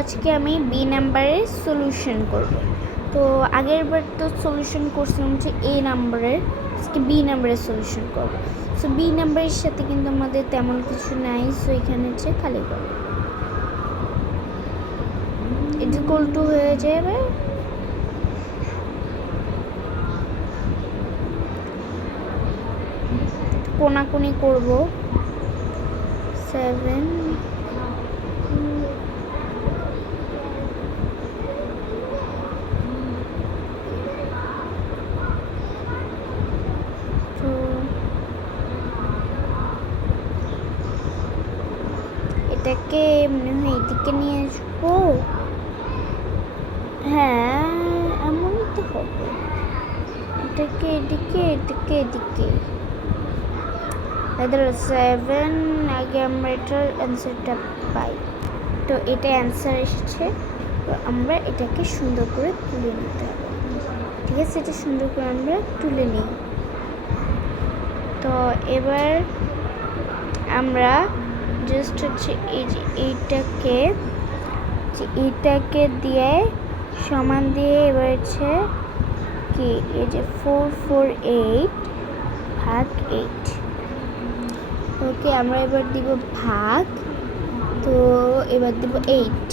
আজকে আমি বি নাম্বারের সলিউশন করব। তো আগের বার তো সলিউশন করছিলাম হচ্ছে এ নাম্বারের, আজকে বি নাম্বারের সলিউশন করব। সো বি নাম্বারের সাথে কিন্তু আমাদের তেমন কিছু নাই, সো এখানে হচ্ছে খালি করব, ইকুয়াল টু হয়ে যাবে কোনাকুনি করব 7 এটাকে মনে হয় এদিকে নিয়ে আসবো। হ্যাঁ, এমনই তো হবে, এটাকে এদিকে, এটাকে এদিকে। এদের 7 আগে আমরা এটার অ্যান্সারটা পাই। তো এটা অ্যান্সার এসেছে, তো আমরা এটাকে সুন্দর করে তুলে নিতে হবে। ঠিক আছে, এটা সুন্দর করে আমরা তুলে নিই। তো এবার আমরা জাস্ট হচ্ছে এই যে এইটাকে দিয়ে সমান দিয়ে এবার হচ্ছে কি এই যে 448 ভাগ 8। ওকে, আমরা এবার দিব ভাগ, তো এবার দিব 8,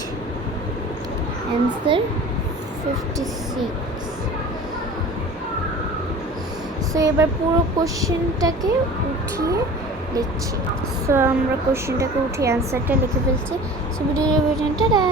অ্যান্সার 56। সো এবার পুরো কোশ্চেনটাকে উঠিয়ে লিখছি। সো আমরা কোশ্চেনটাকে উঠিয়ে অ্যান্সারটা লিখে ফেলছি। সো ভিডিওটা টাটা।